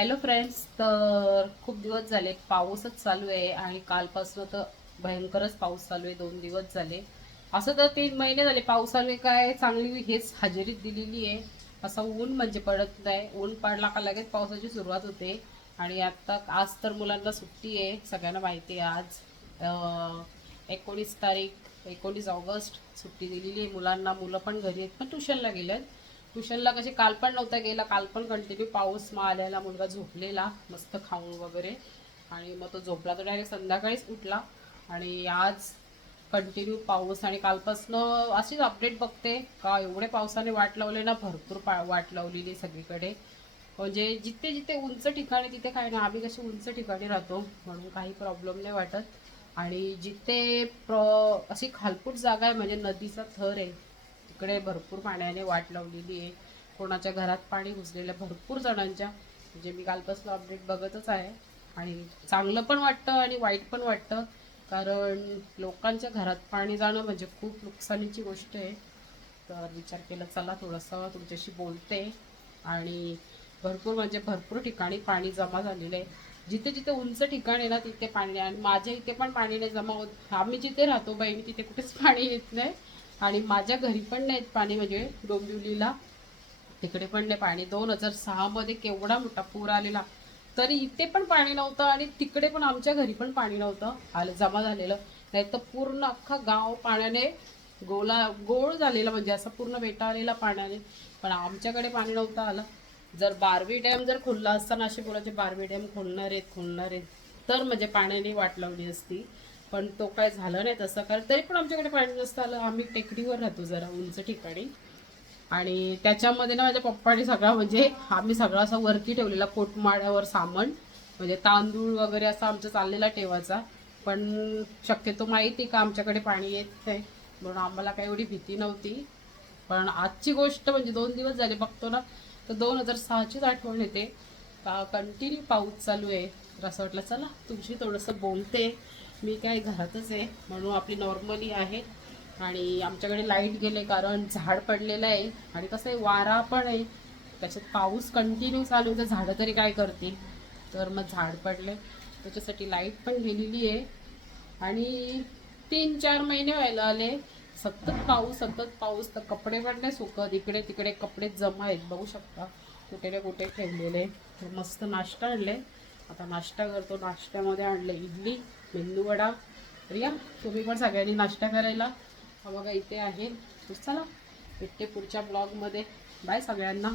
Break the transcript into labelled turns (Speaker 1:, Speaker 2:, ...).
Speaker 1: Hello friends तर खूप दिवस झाले पाऊसच चालू आहे आणि कालपासून तर भयंकरच पाऊस चालू आहे दोन दिवस झाले. असं तर तीन महिने झाले पाऊस चालू आहे काय? चांगली हेच हजेरीत दिलेली आहे. असं ऊन म्हणजे पडत नाही. ऊन पडला का लगेच पावसाची सुरुवात होते. आणि आता आज तर मुलांना सुट्टी आहे सगळ्यांना माहिती आहे आज. एकोणीस तारीख एकोणीस ऑगस्ट सुट्टी दिलेली आहे मुलांना. मुलं पण घरी आहेत पण ट्युशनला गेले आहेत ट्युशनला कशी काल पण नव्हता गेला काल पण कंटिन्यू पाऊस मग आलेला मुलगा झोपलेला मस्त खाऊन वगैरे. आणि मग तो झोपला तो डायरेक्ट संध्याकाळीच उठला. आणि आज कंटिन्यू पाऊस आणि कालपासनं अशीच अपडेट बघते. का एवढे पावसाने वाट लावले ना भरपूर पा वाट लावलेली सगळीकडे. म्हणजे जिथे जिथे उंच ठिकाणी तिथे काय नाही आम्ही कशी उंच ठिकाणी राहतो म्हणून काही प्रॉब्लेम नाही वाटत. आणि जिथे प्र अशी खालपूट जागा आहे म्हणजे नदीचा थर आहे इकडे भरपूर पाण्याने वाट लावलेली आहे. कोणाच्या घरात पाणी घुसलेलं आहे भरपूर जणांच्या. म्हणजे मी कालपासून अपडेट बघतच आहे. आणि चांगलं पण वाटतं आणि वाईट पण वाटतं. कारण लोकांच्या घरात पाणी जाणं म्हणजे खूप नुकसानीची गोष्ट आहे. तर विचार केला चला थोडंसं तुमच्याशी बोलते. आणि भरपूर म्हणजे भरपूर ठिकाणी पाणी जमा झालेलं आहे. जिथे जिथे उंच ठिकाण आहे ना तिथे पाणी आणि माझ्या इथे पण पाणी नाही जमा होत. आम्ही जिथे राहतो बहिणी तिथे कुठेच पाणी येत नाही. आणि माझ्या घरी पण नाहीत पाणी म्हणजे डोंबिवलीला. तिकडे पण नाही पाणी. दोन हजार सहामध्ये केवढा मोठा पूर आलेला. तरी इथे पण पाणी नव्हतं आणि तिकडे पण आमच्या घरी पण पाणी नव्हतं. आलं जमा झालेलं. नाही तर पूर्ण अख्खा गाव पाण्याने गोला गोळ झालेला म्हणजे असं पूर्ण वेटाळलेला पाण्याने. पण आमच्याकडे पाणी नव्हतं आलं. जर बारवी डॅम जर खुलला असता बोलायचे बारवी डॅम खोलणार आहेत खोलणार आहेत. तर म्हणजे पाण्याने वाट लावली असती. पण तो काय झालं नाही तसं कारण तरी पण आमच्याकडे पाणी जास्त आलं. आम्ही टेकडीवर राहतो जरा उंच ठिकाणी. आणि त्याच्यामध्ये ना माझ्या पप्पाने सगळा म्हणजे आम्ही सगळा असा वरती ठेवलेला पोटमाळ्यावर सामान म्हणजे तांदूळ वगैरे असा आमचा चाललेला ठेवायचा. पण शक्यतो माहिती का आमच्याकडे पाणी येत नाही म्हणून आम्हाला काही एवढी भीती नव्हती. पण आजची गोष्ट म्हणजे दोन दिवस झाले बघतो ना तर दोन हजार सहाचीच आठवण येते. का कंटिन्यू पाऊस चालू आहे. तर असं वाटलं चला तुमची थोडंसं बोलते. मी काय घरातच आहे म्हणून आपली नॉर्मली आहे. आणि आमच्याकडे लाइट गेले कारण झाड पडलेलं आहे. आणि कसं आहे वारा पण आहे. त्याच्यात पाऊस कंटिन्यू चालू तर झाडं तरी काय करतील? तर मग झाड पडले त्याच्यासाठी लाइट पण गेलेली आहे. आणि तीन चार महिने व्हायला आले. सतत पाऊस सतत पाऊस. तर कपडे पण नाही सुकत. इकडे तिकडे कपडे जमा आहेत. बघू शकता कुठे ना कुठे ठेवलेले. मस्त नाश्ता आणले आता नाश्ता करतो. नाश्त्यामध्ये आणले इडली मेंदूवडा रिया तुम्ही पण सगळ्यांनी नाश्ता करायला. हा बघा इथे आहे. चला भेटते पुढच्या ब्लॉगमध्ये बाय सगळ्यांना.